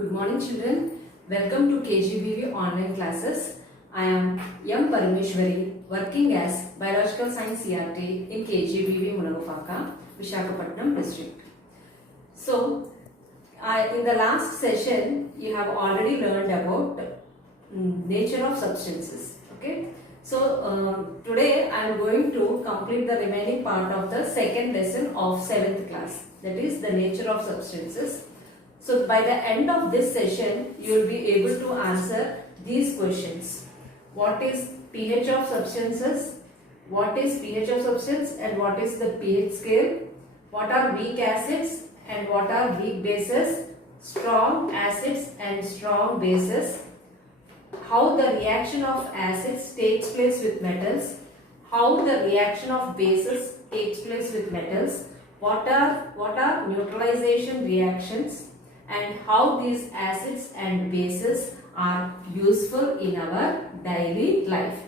Good morning children. Welcome to KGBV online classes. I am Parameswari, working as Biological Science CRT in KGBV Munagapaka, Visakhapatnam district. So, in the last session, you have already learned about nature of substances. Okay. So, today I am going to complete the remaining part of the second lesson of 7th class. That is the nature of substances. So by the end of this session, you will be able to answer these questions. What is pH of substances? What is pH of substance and what is the pH scale? What are weak acids and what are weak bases? Strong acids and strong bases. How the reaction of acids takes place with metals. How the reaction of bases takes place with metals. What are neutralization reactions? And how these acids and bases are useful in our daily life.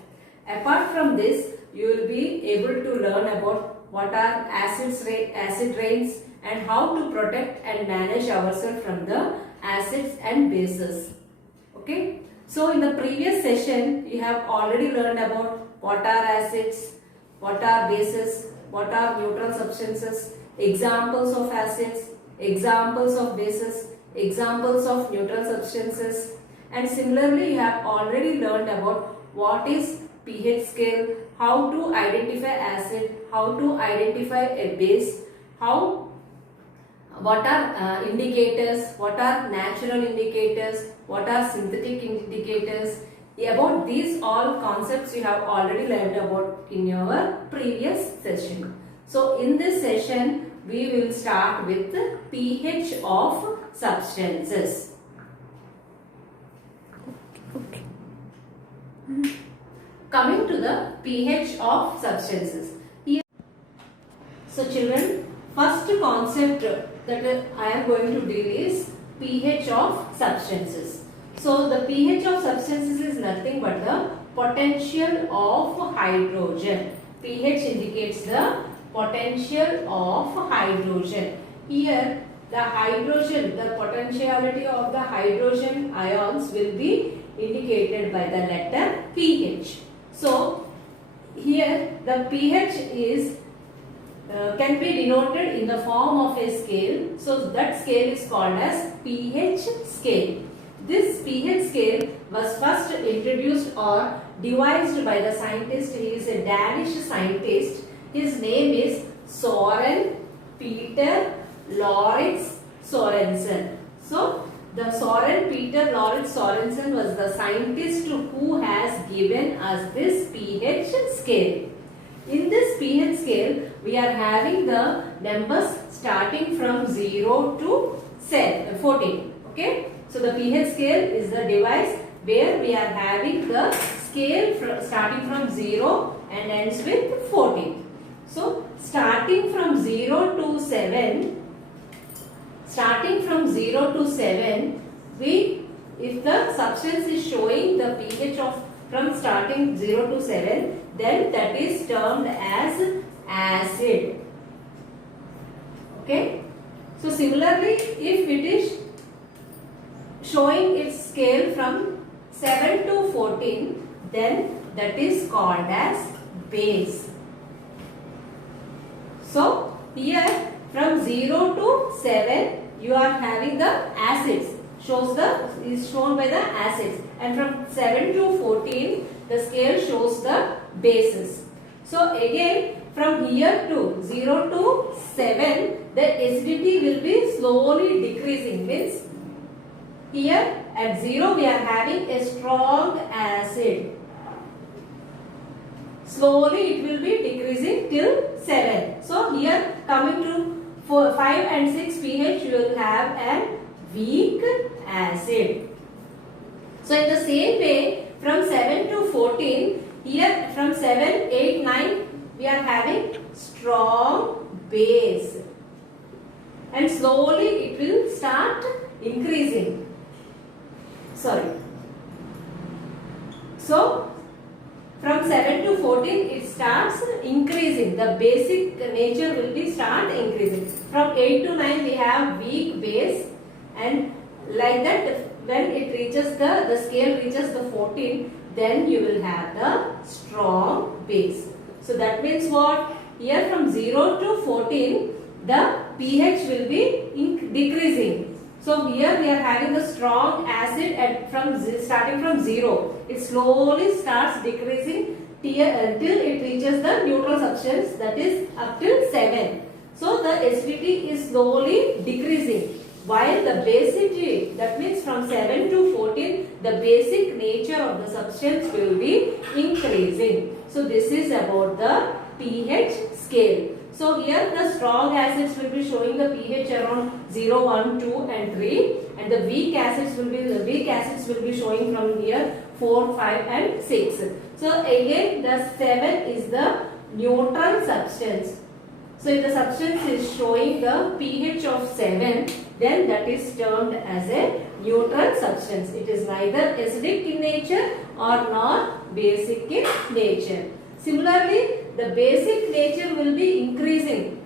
Apart from this, you will be able to learn about what are acid rains and how to protect and manage ourselves from the acids and bases. Okay. So in the previous session, you have already learned about what are acids, what are bases, what are neutral substances, examples of acids, examples of bases, examples of neutral substances, and similarly you have already learned about what is pH scale, how to identify acid, how to identify a base, what are indicators, what are natural indicators, what are synthetic indicators. About these all concepts you have already learned about in your previous session. So in this session we will start with pH of substances. Okay. Coming to the pH of substances. Here, so children, first concept that I am going to deal is pH of substances. So the pH of substances is nothing but the potential of hydrogen. pH indicates the potential of hydrogen. Here the hydrogen, the potentiality of the hydrogen ions will be indicated by the letter pH. So here the pH is can be denoted in the form of a scale. So that scale is called as pH scale. This pH scale was first introduced or devised by the scientist. He is a Danish scientist. His name is Søren Peter Lauritz Sørensen. So the Søren Peter Lauritz Sørensen was the scientist who has given us this pH scale. In this pH scale, we are having the numbers starting from 0 to 14. Okay. So the pH scale is the device where we are having the scale starting from 0 and ends with 14. So starting from 0 to 7, if the substance is showing the pH of from starting 0 to 7, then that is termed as acid. Okay. So similarly, if it is showing its scale from 7 to 14, then that is called as base. So here from 0 to 7 you are having the acids, is shown by the acids, and from 7 to 14 the scale shows the bases. So again from here to 0 to 7 the acidity will be slowly decreasing, means here at 0 we are having a strong acid. Slowly it will be decreasing till 7. So here coming to 5 and 6 pH you will have a weak acid. So in the same way from 7 to 14, here from 7, 8, 9 we are having strong base. And slowly it will start increasing. So from 7 to 14 it starts increasing. The basic nature will be start increasing. From 8 to 9 we have weak base, and like that, when it reaches the scale reaches the 14, then you will have the strong base. So that means what? Here from 0 to 14, the pH will be decreasing. So here we are having the strong acid starting from 0. It slowly starts decreasing until it reaches the neutral substance, that is up till 7. So the acidity is slowly decreasing. While the basicity, that means from 7 to 14, the basic nature of the substance will be increasing. So this is about the pH scale. So here the strong acids will be showing the pH around 0, 1, 2 and 3, and the weak acids will be showing from here 4, 5 and 6. So again the 7 is the neutral substance. So if the substance is showing the pH of 7, then that is termed as a neutral substance. It is neither acidic in nature or nor basic in nature. Similarly, the basic nature will be increasing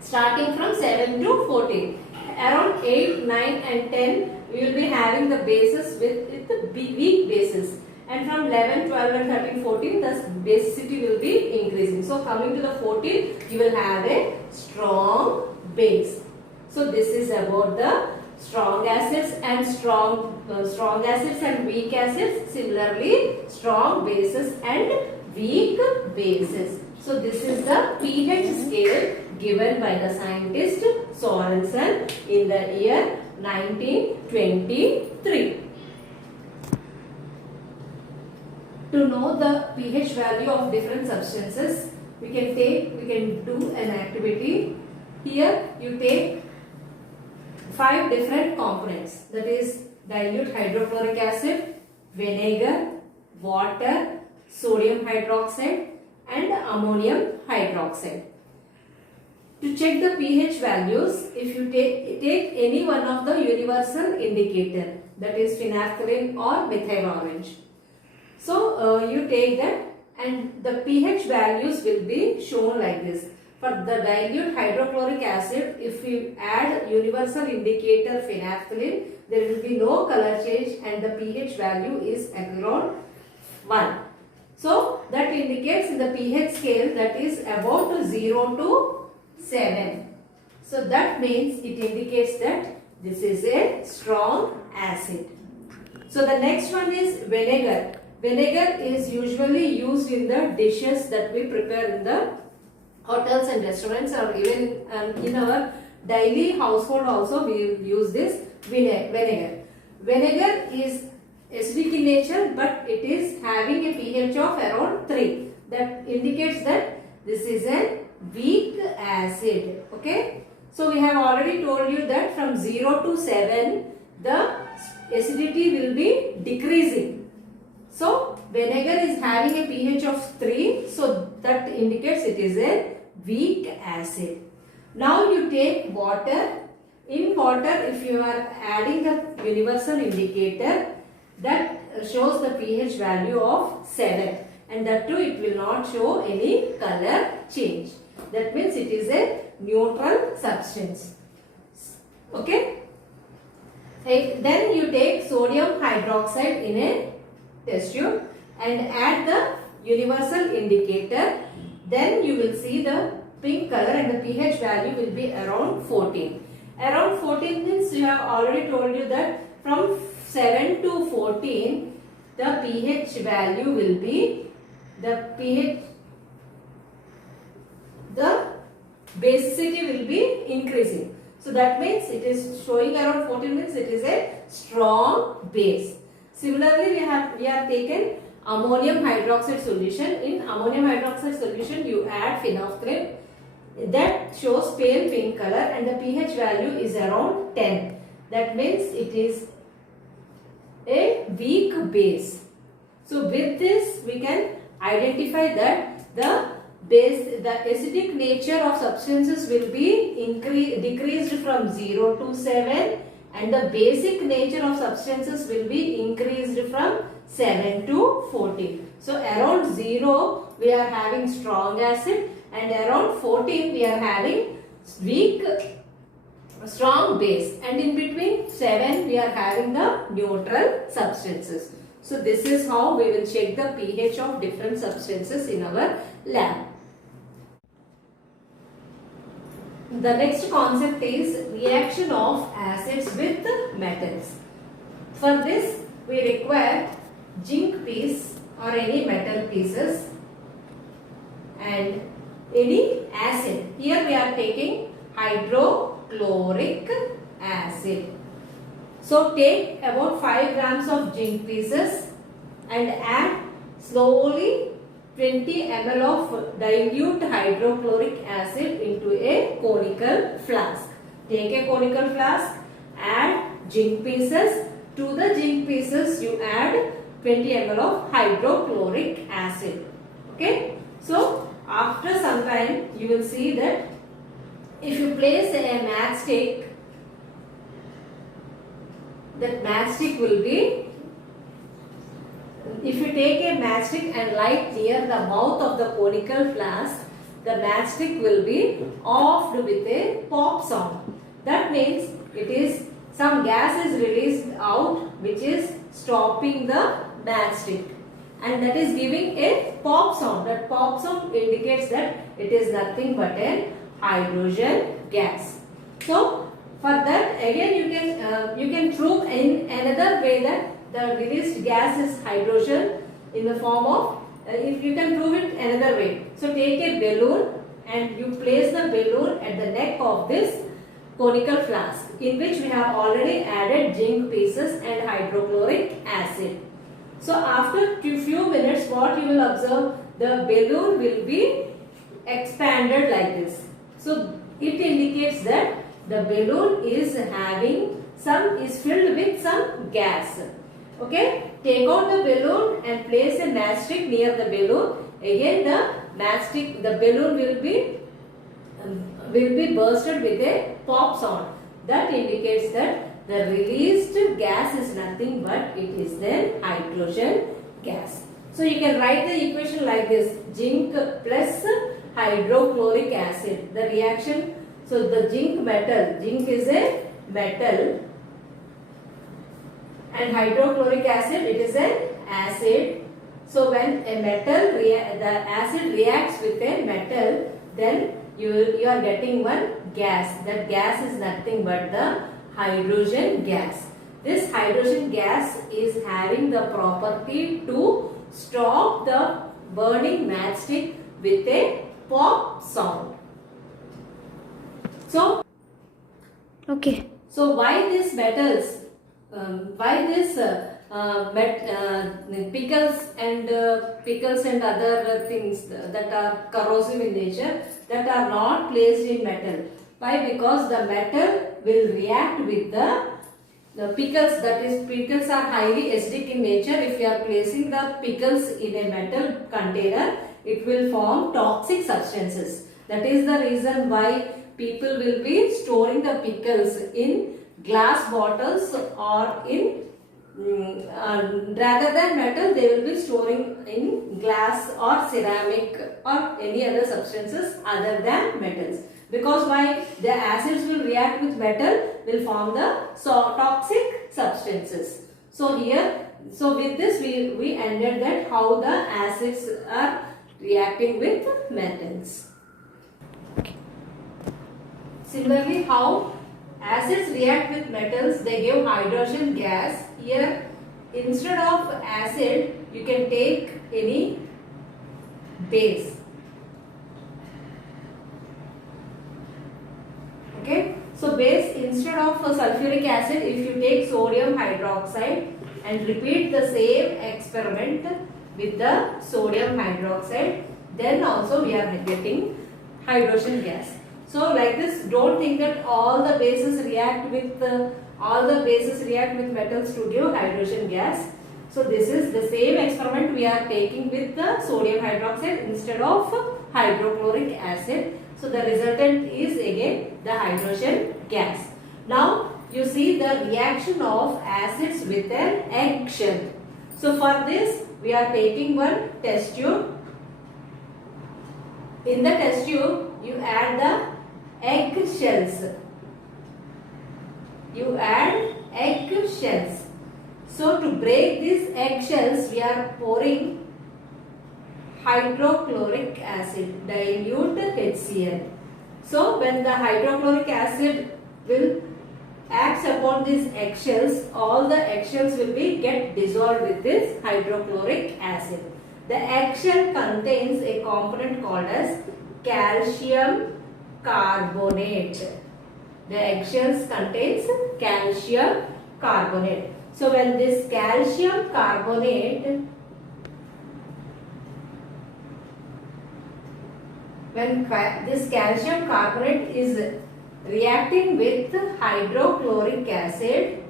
starting from 7 to 14. Around 8, 9 and 10, we will be having the bases with the weak bases. And from 11, 12 and 13, 14, the basicity will be increasing. So coming to the 14, you will have a strong base. So this is about the strong acids and strong acids and weak acids. Similarly, strong bases and weak bases. So this is the pH scale given by the scientist Sorensen in the year 1923. To know the pH value of different substances, we can do an activity. Here you take 5 different components, that is dilute hydrochloric acid, vinegar, water, sodium hydroxide and ammonium hydroxide. To check the pH values, if you take any one of the universal indicator, that is phenolphthalein or methyl orange. So you take that and the pH values will be shown like this. For the dilute hydrochloric acid, if you add universal indicator phenolphthalein, there will be no color change and the pH value is around 1. So that indicates in the pH scale that is about 0 to 7. So that means it indicates that this is a strong acid. So the next one is vinegar. Vinegar is usually used in the dishes that we prepare in the hotels and restaurants, or even in our daily household also we use this vinegar. Vinegar is acidic in nature, but it is having a pH of around 3. That indicates that this is a weak acid. Okay. So we have already told you that from 0 to 7 the acidity will be decreasing. So vinegar is having a pH of 3, so that indicates it is a weak acid. Now you take water. In water, if you are adding the universal indicator, that shows the pH value of 7, and that too it will not show any color change. That means it is a neutral substance. Okay. Then you take sodium hydroxide in a test tube and add the universal indicator. Then you will see the pink color and the pH value will be around 14. Around 14 means we have already told you that from 7 to 14 the pH value will be the basicity will be increasing. So that means it is showing around 14 means it is a strong base. Similarly, we have taken ammonium hydroxide solution. In ammonium hydroxide solution, you add phenolphthalein. That shows pale pink color and the pH value is around 10. That means it is a weak base. So with this, we can identify that the acidic nature of substances will be decreased from 0 to 7. And the basic nature of substances will be increased from 7 to 14. So around 0 we are having strong acid and around 14 we are having weak strong base, and in between 7 we are having the neutral substances. So this is how we will check the pH of different substances in our lab. The next concept is reaction of acids with metals. For this we require zinc piece or any metal pieces and any acid. Here we are taking hydrochloric acid. So take about 5 grams of zinc pieces and add slowly 20 ml of dilute hydrochloric acid into a conical flask. Take a conical flask, add zinc pieces. To the zinc pieces you add 20 ml of hydrochloric acid. Okay. So after some time you will see that if you place a matchstick, that matchstick will be, if you take a matchstick and light near the mouth of the conical flask, the matchstick will be offed with a pop sound. That means it is some gas is released out which is stopping the matchstick, and that is giving a pop sound. That pop sound indicates that it is nothing but a hydrogen gas. So for that again you can prove in another way that the released gas is hydrogen in the form of, if you can prove it another way. So take a balloon and you place the balloon at the neck of this conical flask in which we have already added zinc pieces and hydrochloric acid. So after few minutes what you will observe, the balloon will be expanded like this. So it indicates that the balloon is filled with some gas. Okay, take out the balloon and place a matchstick near the balloon. Again the balloon will be bursted with a pop sound. That indicates that the released gas is nothing but it is then hydrogen gas. So you can write the equation like this: zinc plus hydrochloric acid. The reaction, so the zinc is a metal, and hydrochloric acid, it is an acid. So when a metal, the acid reacts with a metal, then you are getting one gas. That gas is nothing but the hydrogen gas. This hydrogen gas is having the property to stop the burning matchstick with a pop sound. So okay. So why these metals? Why this pickles and other things that are corrosive in nature, that are not placed in metal? Why? Because the metal will react with the pickles. That is, pickles are highly acidic in nature. If you are placing the pickles in a metal container, it will form toxic substances. That is the reason why people will be storing the pickles in glass bottles or in rather than metal, they will be storing in glass or ceramic or any other substances other than metals. Because why? The acids will react with metal, will form the toxic substances. So here, so with this we ended that how the acids are reacting with metals. Similarly, how acids react with metals, they give hydrogen gas. Here, instead of acid, you can take any base. Okay, so base, instead of sulfuric acid, if you take sodium hydroxide and repeat the same experiment with the sodium hydroxide, then also we are getting hydrogen gas. So like this, don't think that all the bases react with metals to give hydrogen gas. So this is the same experiment we are taking with the sodium hydroxide instead of hydrochloric acid. So the resultant is again the hydrogen gas. Now you see the reaction of acids with an eggshell. So for this we are taking one test tube. In the test tube you add the egg shells. you add egg shells. So to break these egg shells, we are pouring hydrochloric acid, dilute HCl. So when the hydrochloric acid will acts upon these eggshells, all the eggshells will be get dissolved with this hydrochloric acid. The eggshell contains a component called as calcium carbonate. The eggshells contains calcium carbonate. So when this calcium carbonate this calcium carbonate is reacting with hydrochloric acid,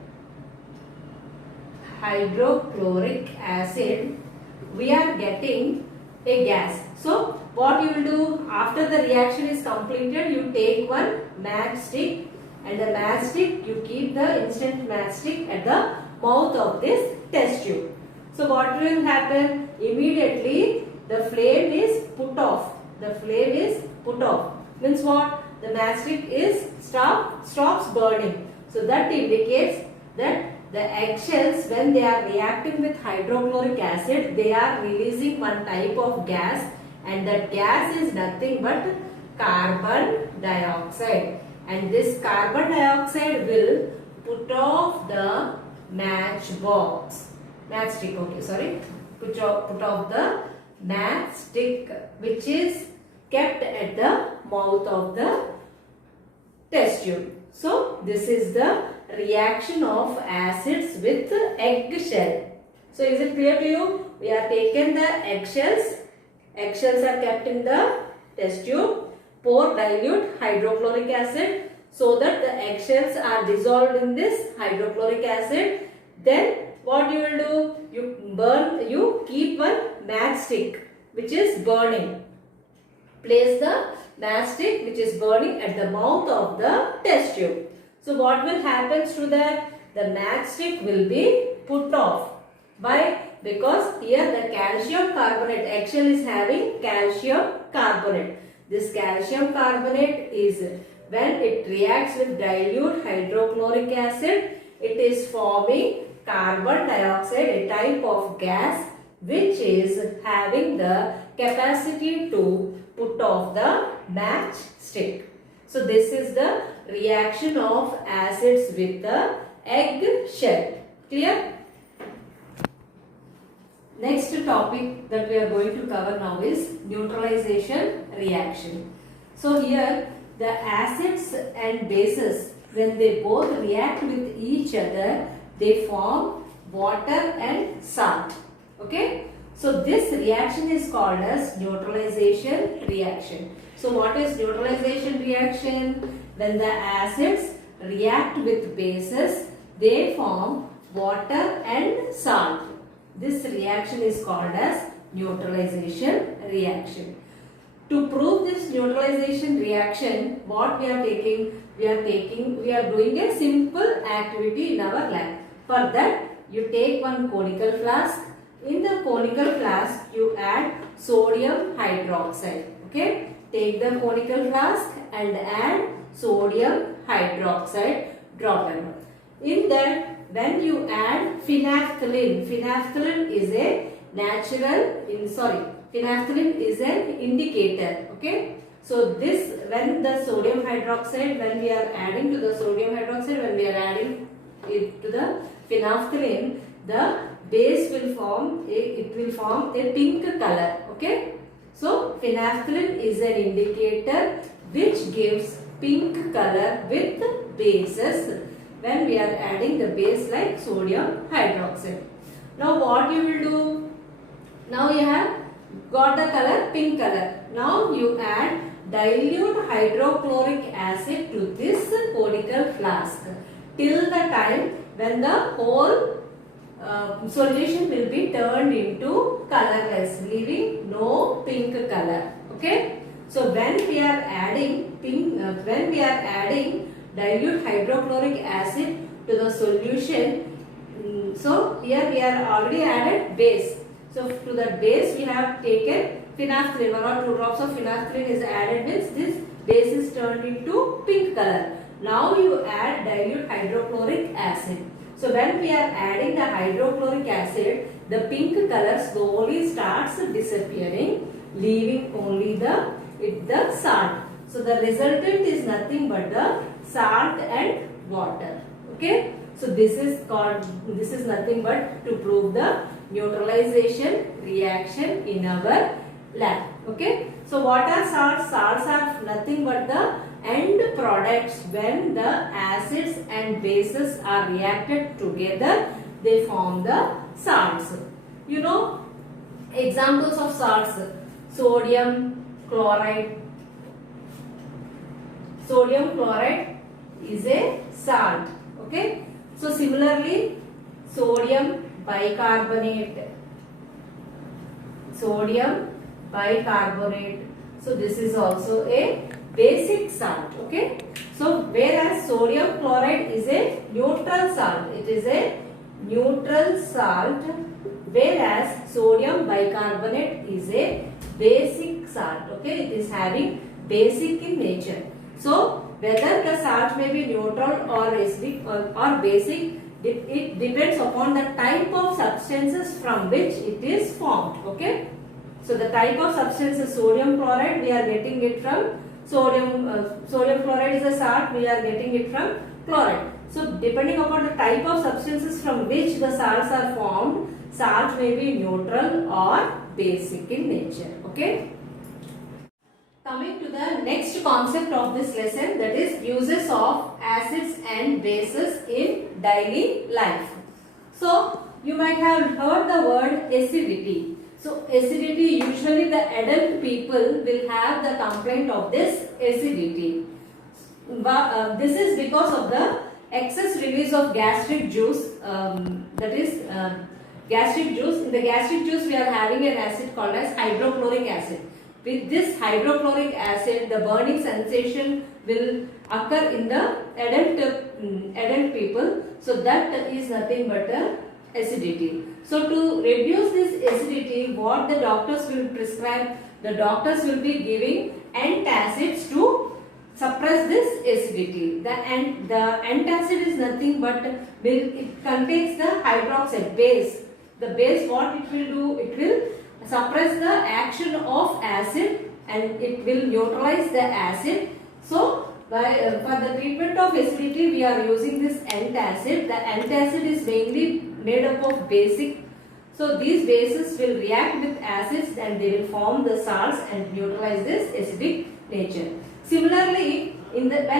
we are getting a gas. So what you will do after the reaction is completed, you take one matchstick, and the matchstick you keep the instant matchstick at the mouth of this test tube. So what will happen? Immediately the flame is put off. The flame is put off. Means what? The matchstick is stops burning. So that indicates that the eggshells, when they are reacting with hydrochloric acid, they are releasing one type of gas, and that gas is nothing but carbon dioxide. And this carbon dioxide will put off the matchstick. Okay, sorry. Put off the matchstick, which is kept at the mouth of the test tube. So this is the reaction of acids with eggshell. So is it clear to you? We have taken the eggshells. Eggshells are kept in the test tube. Pour dilute hydrochloric acid so that the eggshells are dissolved in this hydrochloric acid. Then what you will do? You keep one matchstick which is burning. Place the matchstick which is burning at the mouth of the test tube. So what will happen to that? The matchstick will be put off. Why? Because here the calcium carbonate eggshell is having calcium carbonate. This calcium carbonate is, when it reacts with dilute hydrochloric acid, it is forming carbon dioxide, a type of gas which is having the capacity to put off the matchstick. So this is the reaction of acids with the egg shell. Clear? Next topic that we are going to cover now is neutralization reaction. So here the acids and bases, when they both react with each other, they form water and salt. Okay? So this reaction is called as neutralization reaction. So what is neutralization reaction? When the acids react with bases, they form water and salt. This reaction is called as neutralization reaction. To prove this neutralization reaction, what we are taking? We are doing a simple activity in our lab. For that, you take one conical flask. In the conical flask, you add sodium hydroxide. Okay? Take the conical flask and add sodium hydroxide droplet. In that, when you add phenolphthalein is a phenolphthalein is an indicator. Okay? So this, when the sodium hydroxide, when we are adding to the sodium hydroxide, when we are adding it to the phenolphthalein, the base will form a pink color. Okay? So phenolphthalein is an indicator which gives pink color with bases when we are adding the base like sodium hydroxide. Now what you will do? Now you have got the color pink color. Now you add dilute hydrochloric acid to this conical flask till the time when the whole solution will be turned into colorless, leaving no pink color. Okay? So when we are adding dilute hydrochloric acid to the solution, so here we are already added base. So to the base we have taken phenolphthalein. 1 or 2 drops of phenolphthalein is added, means this base is turned into pink color. Now you add dilute hydrochloric acid. So when we are adding the hydrochloric acid, the pink color slowly starts disappearing, leaving only the salt. So the resultant is nothing but the salt and water. Okay. So this is nothing but to prove the neutralization reaction in our lab. Okay. So what are salts? Salts are nothing but the end products. When the acids and bases are reacted together, they form the salts. You know examples of salts: sodium chloride. Sodium chloride is a salt. Okay. So similarly, sodium bicarbonate. Sodium bicarbonate. So this is also a basic salt. Okay. So whereas sodium chloride is a neutral salt. It is a neutral salt. Whereas sodium bicarbonate is a basic salt. Okay. It is having basic in nature. So whether the salt may be neutral or acidic or basic, it depends upon the type of substances from which it is formed. Okay. So the type of substances, sodium chloride, we are getting it from sodium chloride is a salt, we are getting it from chloride. So depending upon the type of substances from which the salts are formed, salt may be neutral or basic in nature. Okay. Coming to the next concept of this lesson, that is uses of acids and bases in daily life. So you might have heard the word acidity. So acidity, usually the adult people will have the complaint of this acidity. This is because of the excess release of gastric juice, gastric juice. In the gastric juice we are having an acid called as hydrochloric acid. With this hydrochloric acid, the burning sensation will occur in the adult people. So that is nothing but acidity. So to reduce this acidity, what the doctors will prescribe, the doctors will be giving antacids to suppress this acidity. The antacid is nothing but it contains the hydroxide base. The base, what it will do, it will suppress the action of acid and it will neutralize the acid. So for the treatment of acidity, we are using this antacid. The antacid is mainly made up of basic. So these bases will react with acids and they will form the salts and neutralize this acidic nature. Similarly, when the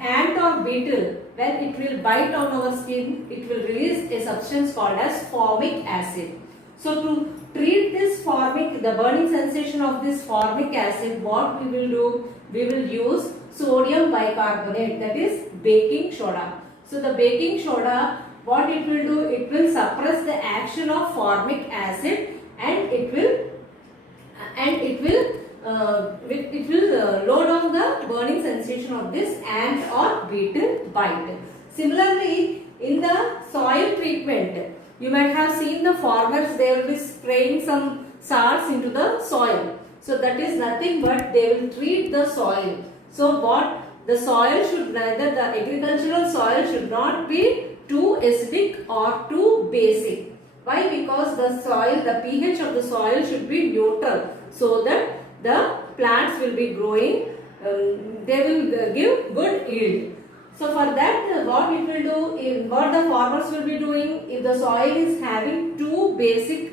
ant or beetle, when it will bite on our skin, it will release a substance called as formic acid. So to treat this the burning sensation of this formic acid, what we will do? We will use sodium bicarbonate, that is baking soda. So the baking soda, what it will do? It will suppress the action of formic acid and it will low down the burning sensation of this ant or beetle bite. Similarly, in the soil treatment, you might have seen the farmers, they will be spraying some salts into the soil. So that is nothing but they will treat the soil. So what the soil should, neither the agricultural soil should not be too acidic or too basic. Why? Because the soil, the pH of the soil should be neutral so that the plants will be growing, they will give good yield. So for that, what it will do, what the farmers will be doing, if the soil is having too acidic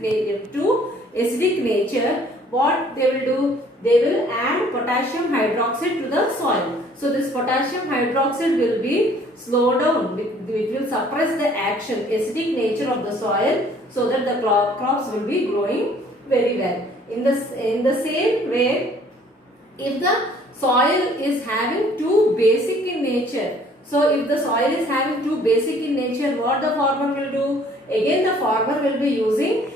nature, what they will do, they will add potassium hydroxide to the soil. So this potassium hydroxide will be slowed down, it will suppress the acidic nature of the soil so that the crops will be growing very well. In the same way, if the soil is having too basic in nature, so if the soil is having too basic in nature, what the farmer will do? Again the farmer will be using,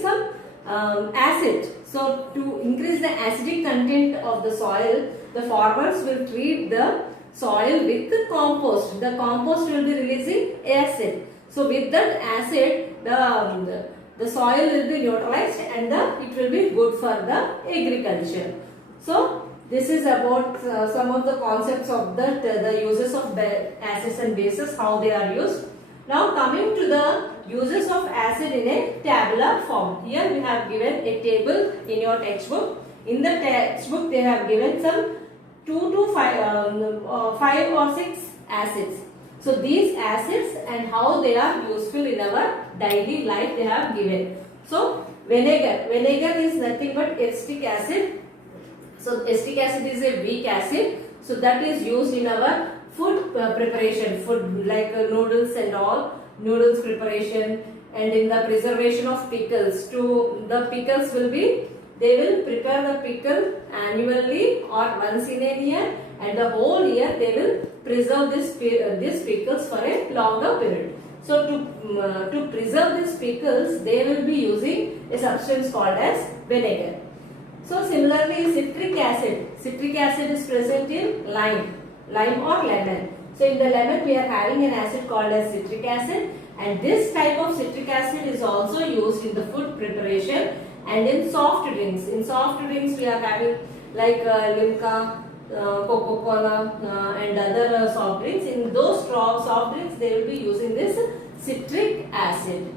some acid. So to increase the acidic content of the soil, the farmers will treat the soil with the compost. The compost will be releasing acid. So with that acid, the soil will be neutralized and it will be good for the agriculture. So This is about some of the concepts of the uses of acids and bases, how they are used. Now coming to the uses of acid in a tabular form. Here we have given a table in your textbook. In the textbook they have given some 2 to 5 or 6 acids. So these acids and how they are useful in our daily life they have given. So vinegar is nothing but acetic acid. So acetic acid is a weak acid. So that is used in our food preparation, food like noodles and all, noodles preparation, and in the preservation of pickles. The pickles will be, they will prepare the pickle annually or once in a year, and the whole year they will preserve these pickles for a longer period. So to preserve these pickles, they will be using a substance called as vinegar. So similarly, citric acid is present in lime or lemon. So in the lemon we are having an acid called as citric acid, and this type of citric acid is also used in the food preparation and in soft drinks. In soft drinks we are having like Limca, Coca-Cola and other soft drinks. In those soft drinks they will be using this citric acid.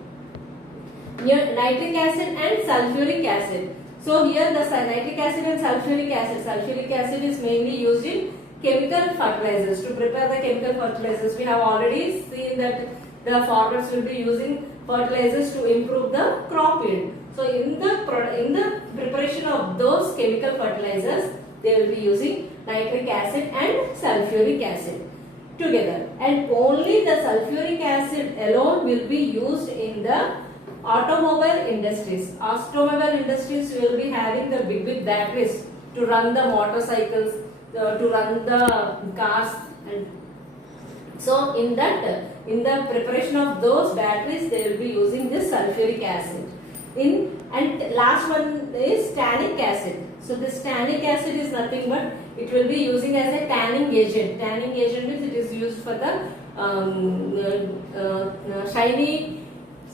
Nitric acid and sulfuric acid. So here the nitric acid and sulfuric acid is mainly used in chemical fertilizers, to prepare the chemical fertilizers. We have already seen that the farmers will be using fertilizers to improve the crop yield. So in the preparation of those chemical fertilizers, they will be using nitric acid and sulfuric acid together, and only the sulfuric acid alone will be used in the automobile industries. Automobile industries will be having the big batteries to run the motorcycles, to run the cars, and so in the preparation of those batteries they will be using this sulfuric acid. And last one is tannic acid. So this tannic acid is nothing but it will be using as a tanning agent. Tanning agent means it is used for the shiny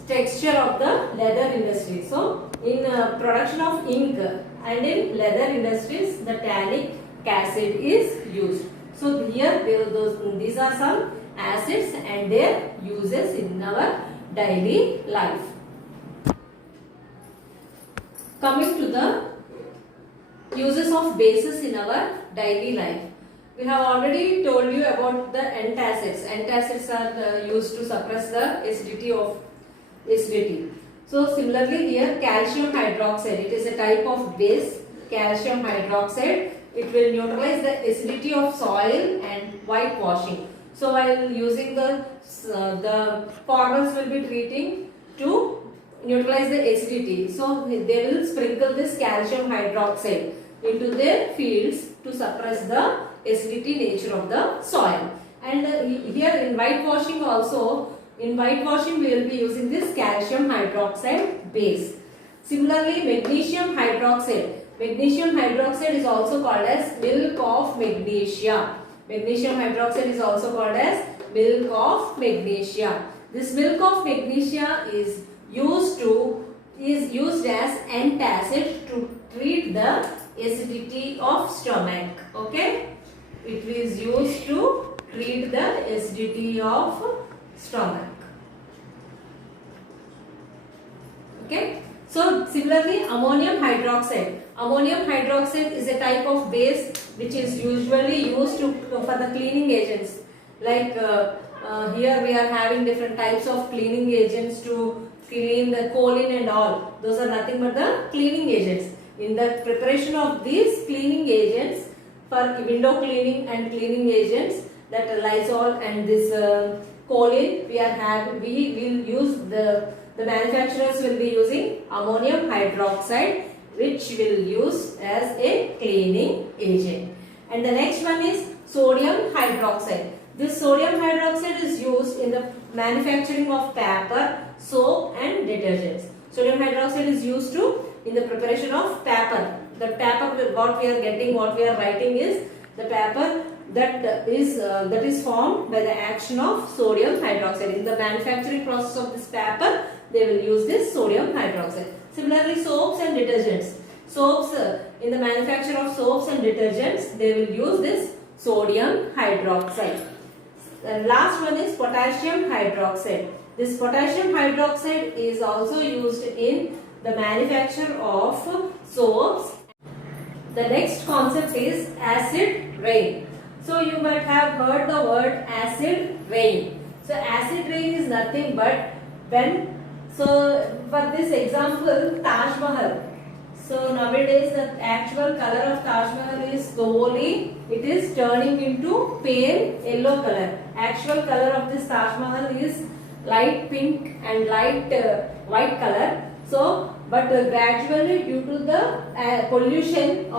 texture of the leather industry. So in production of ink and in leather industries the tannic acid is used. So here these are some acids and their uses in our daily life. Coming to the uses of bases in our daily life. We have already told you about the antacids. Antacids are used to suppress the acidity. So similarly here calcium hydroxide, it is a type of base, calcium hydroxide. It will neutralize the acidity of soil and whitewashing. So while using the farmers will be treating to neutralize the acidity. So they will sprinkle this calcium hydroxide into their fields to suppress the acidity nature of the soil. And here in whitewashing also, in whitewashing we will be using this calcium hydroxide base. Similarly magnesium hydroxide. Magnesium hydroxide is also called as milk of magnesia. Magnesium hydroxide is also called as milk of magnesia. This milk of magnesia is used as antacid to treat the acidity of stomach. Okay, it is used to treat the acidity of stomach. Okay, so similarly ammonium hydroxide. Ammonium hydroxide is a type of base which is usually used for the cleaning agents. Like here we are having different types of cleaning agents to clean the choline and all. Those are nothing but the cleaning agents. In the preparation of these cleaning agents for window cleaning and cleaning agents, that Lysol and this choline, we will use the manufacturers will be using ammonium hydroxide, which will use as a cleaning agent. And the next one is sodium hydroxide. This sodium hydroxide is used in the manufacturing of paper, soap and detergents. Sodium hydroxide is used in the preparation of paper. The paper what we are getting, what we are writing is the paper that is formed by the action of sodium hydroxide. In the manufacturing process of this paper, they will use this sodium hydroxide. Similarly, soaps and detergents. soaps, in the manufacture of soaps and detergents, they will use this sodium hydroxide. The last one is potassium hydroxide. This potassium hydroxide is also used in the manufacture of soaps. The next concept is acid rain. So you might have heard the word acid rain. So acid rain is nothing but for this example, Taj Mahal. So nowadays the actual color of Taj Mahal is slowly, it is turning into pale yellow color. Actual color of this Taj Mahal is light pink and light white color. So but gradually due to the pollution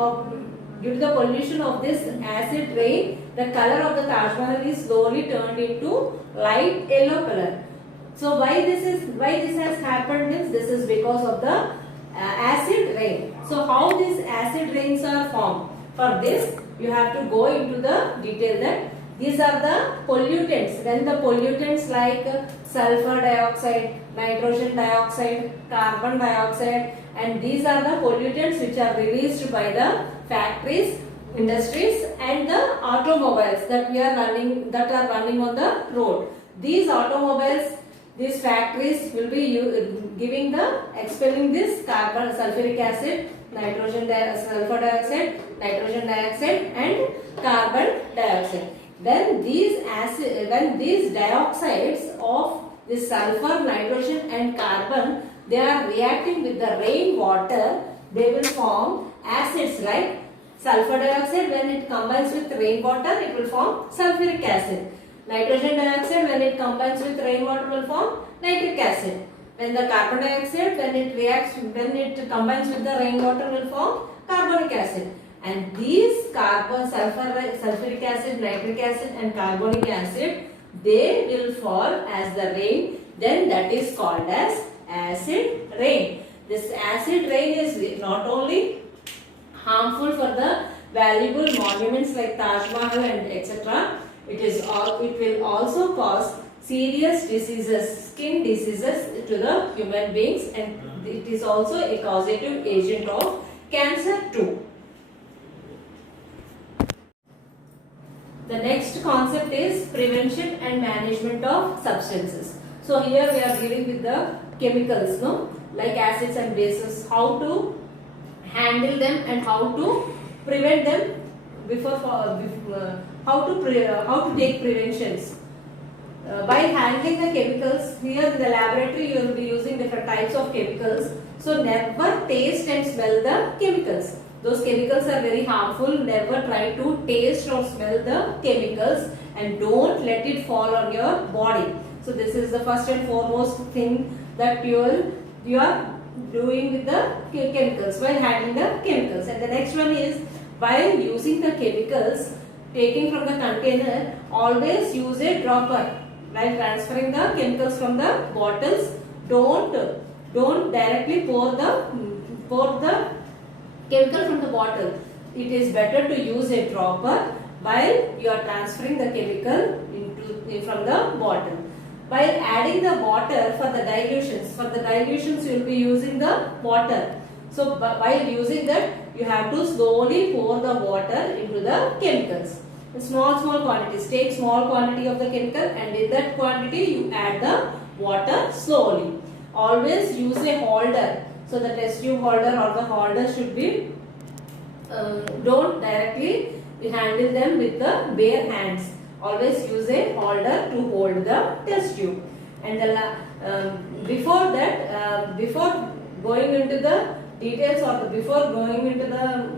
of this acid rain, the color of the Taj Mahal is slowly turned into light yellow color. So why this has happened means this is because of the acid rain. So how these acid rains are formed? For this you have to go into the detail that these are the pollutants. When the pollutants like sulfur dioxide, nitrogen dioxide, carbon dioxide, and these are the pollutants which are released by the factories, industries and the automobiles that are running on the road. These automobiles, these factories will be expelling this carbon, sulfuric acid, sulfur dioxide, nitrogen dioxide and carbon dioxide. When these dioxides of this sulfur, nitrogen and carbon, they are reacting with the rainwater, they will form acids like sulfur dioxide. When it combines with rainwater, it will form sulfuric acid. Nitrogen dioxide, when it combines with rainwater, will form nitric acid. When the carbon dioxide, when it combines with the rainwater, will form carbonic acid. And these sulfuric acid, nitric acid and carbonic acid, they will fall as the rain. Then that is called as acid rain. This acid rain is not only harmful for the valuable monuments like Taj Mahal and etc. It will also cause serious diseases, skin diseases to the human beings, and it is also a causative agent of cancer too. The next concept is prevention and management of substances. So here we are dealing with the chemicals, like acids and bases, how to handle them and how to prevent them how to take preventions. By handling the chemicals, here in the laboratory you will be using different types of chemicals. So never taste and smell the chemicals. Those chemicals are very harmful. Never try to taste or smell the chemicals and don't let it fall on your body. So this is the first and foremost thing that you are doing with the chemicals while handling the chemicals. And the next one is while using the chemicals, taking from the container, always use a dropper. While transferring the chemicals from the bottles, don't directly pour the chemical from the bottle. It is better to use a dropper while you are transferring the chemical from the bottle. While adding the water for the dilutions you will be using the water. So while using that, you have to slowly pour the water into the chemicals. In small quantities. Take small quantity of the chemical and in that quantity you add the water slowly. Always use a holder. So the test tube holder or the holder should be, don't directly handle them with the bare hands. Always use a holder to hold the test tube. And before going into the details or before going into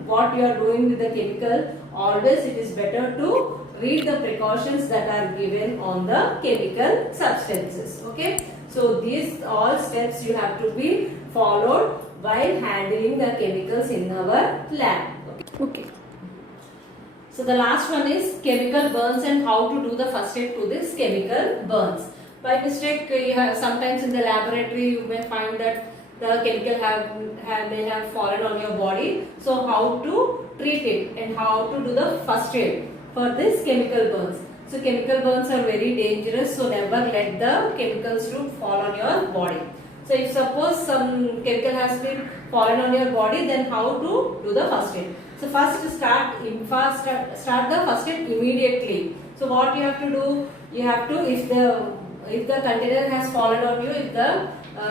what you are doing with the chemical, always it is better to read the precautions that are given on the chemical substances. Okay. So these all steps you have to be followed while handling the chemicals in our lab. Okay. So the last one is chemical burns and how to do the first aid to this chemical burns. By mistake, sometimes in the laboratory you may find that the chemical may have fallen on your body. So how to treat it and how to do the first aid for this chemical burns. So chemical burns are very dangerous, so never let the chemicals to fall on your body. So if suppose some chemical has been fallen on your body, then how to do the first aid? So first start the first aid immediately. So what you have to do? You have to, if the container has fallen on you, if the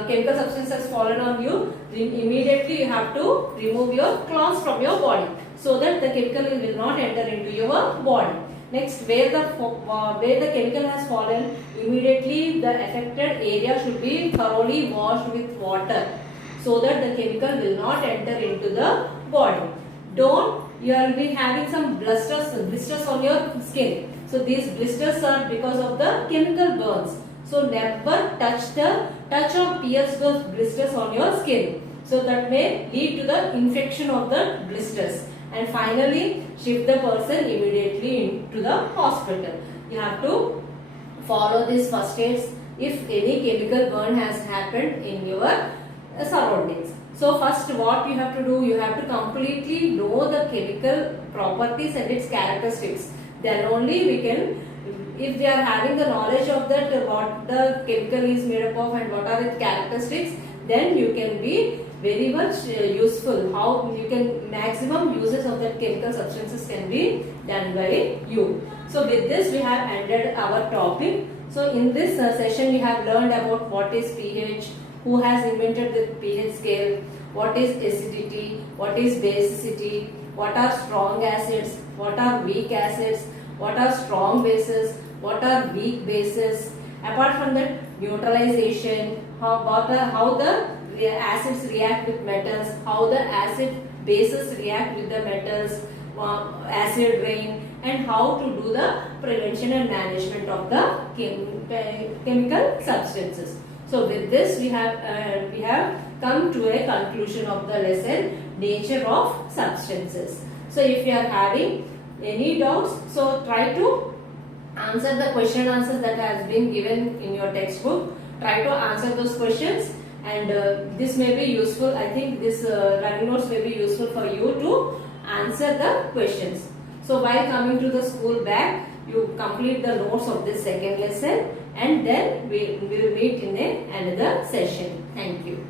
chemical substance has fallen on you, then immediately you have to remove your cloths from your body so that the chemical will not enter into your body. Next, where the chemical has fallen, immediately the affected area should be thoroughly washed with water so that the chemical will not enter into the body. You will be having some blisters on your skin. So these blisters are because of the chemical burns. So never touch or pierce those blisters on your skin. So that may lead to the infection of the blisters. And finally, shift the person immediately into the hospital. You have to follow these first aids if any chemical burn has happened in your surroundings. So first what you have to do, you have to completely know the chemical properties and its characteristics. Then only we can, if we are having the knowledge of that, what the chemical is made up of and what are its characteristics, then you can be very much useful. How you can, maximum uses of that chemical substances can be done by you. So with this we have ended our topic. So in this session we have learned about what is pH, who has invented the pH scale, what is acidity, what is basicity, what are strong acids, what are weak acids, what are strong bases, what are weak bases. Apart from that, neutralization, how the acids react with metals, how the acid bases react with the metals, acid rain, and how to do the prevention and management of the chemical substances. So with this we have come to a conclusion of the lesson, nature of substances. So if you are having any doubts, so try to answer the question answers that has been given in your textbook. Try to answer those questions, and this may be useful. I think this running notes may be useful for you to answer the questions. So while coming to the school bag, you complete the notes of this second lesson, and then we will meet in another session. Thank you.